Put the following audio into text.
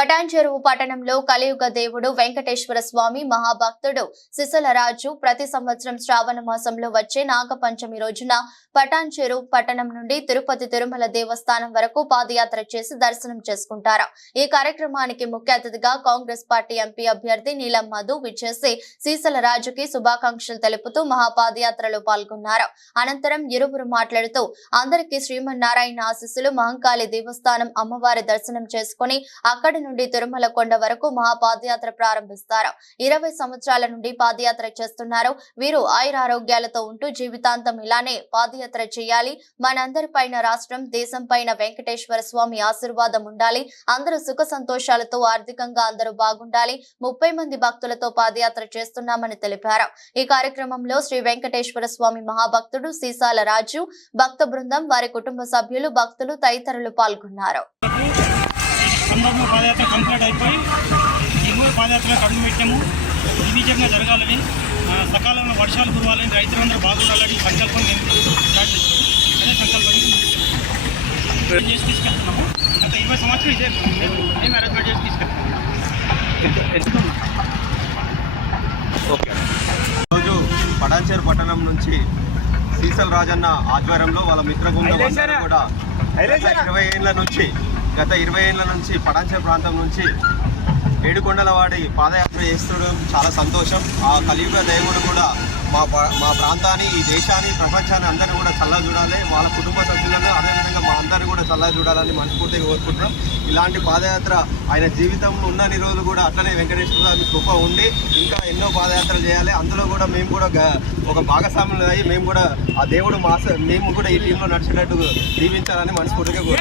పటాన్చెరువు పట్టణంలో కలియుగ దేవుడు వెంకటేశ్వర స్వామి మహాభక్తుడు సిసలరాజు ప్రతి సంవత్సరం శ్రావణ మాసంలో వచ్చే నాగపంచమి రోజున పటాన్చెరువు పట్టణం నుండి తిరుపతి తిరుమల దేవస్థానం వరకు పాదయాత్ర చేసి దర్శనం చేసుకుంటారు। ఈ కార్యక్రమానికి ముఖ్య అతిథిగా కాంగ్రెస్ పార్టీ ఎంపీ అభ్యర్థి నీలం మధు విచ్చేసి సిసలరాజుకి శుభాకాంక్షలు తెలుపుతూ మహాపాదయాత్రలో పాల్గొన్నారు। అనంతరం ఇరువురు మాట్లాడుతూ అందరికీ శ్రీమన్నారాయణ ఆశీస్సులు మహంకాళి దేవస్థానం అమ్మవారి దర్శనం చేసుకుని అక్కడి నుండి తిరుమల కొండ వరకు మహాపాదయాత్ర ప్రారంభిస్తారు। 20 సంవత్సరాల నుండి పాదయాత్ర చేస్తున్నారు। వీరు ఆయురారోగ్యాలతో ఉంటూ జీవితాంతం ఇలానే పాదయాత్ర చేయాలి। మనందరిపైన రాష్ట్రం దేశం పైన వెంకటేశ్వర స్వామి ఆశీర్వాదం ఉండాలి। అందరూ సుఖ సంతోషాలతో ఆర్థికంగా అందరూ బాగుండాలి। 30 మంది భక్తులతో పాదయాత్ర చేస్తున్నామని తెలిపారు। ఈ కార్యక్రమంలో శ్రీ వెంకటేశ్వర స్వామి మహాభక్తుడు సీసాల రాజు, భక్త బృందం, వారి కుటుంబ సభ్యులు, భక్తులు తదితరులు పాల్గొన్నారు। సందర్భంలో పాదయాత్ర కంప్లీట్ అయిపోయి ఎన్నో పాదయాత్రలు కడుగు పెట్టాము। విజయంగా జరగాలని, సకాలంలో వర్షాలు కురవాలని, రైతులందరూ బాగుండాలని సంకల్పం స్టార్ట్ చేస్తాము। అదే సంకల్పం చేసి తీసుకెళ్తున్నాము। గత 20 సంవత్సరాలు ఇదే మేము అరేంజ్మెంట్ చేసి తీసుకెళ్తున్నాము। రోజు పటాన్చెరు పట్టణం నుంచి సీసల రాజన్న ఆధ్వర్యంలో వాళ్ళ మిత్ర బృందం కూడా గత 20 ఏళ్ల నుంచి పటాన్చెరు ప్రాంతం నుంచి ఏడుకొండలవాడి పాదయాత్ర చేస్తుండడం చాలా సంతోషం। ఆ కలియుగ దేవుడు కూడా మా ప్రాంతాన్ని, ఈ దేశాన్ని, ప్రపంచాన్ని అందరినీ కూడా చల్లగా చూడాలి। వాళ్ళ కుటుంబ సభ్యులను అదేవిధంగా మా అందరినీ కూడా చల్లగా చూడాలని మనస్ఫూర్తిగా కోరుకుంటున్నాం। ఇలాంటి పాదయాత్ర ఆయన జీవితంలో ఉన్నన్ని రోజులు కూడా అట్లనే వెంకటేశ్వర స్వామి కృప ఉండి ఇంకా ఎన్నో పాదయాత్రలు చేయాలి। అందులో కూడా మేము కూడా ఒక భాగస్వాములు అయ్యి మేము కూడా ఆ దేవుడు మేము కూడా ఈ టీంలో నడిచేటట్టు దీవించాలని మనస్ఫూర్తిగా కోరుకుంటున్నాం।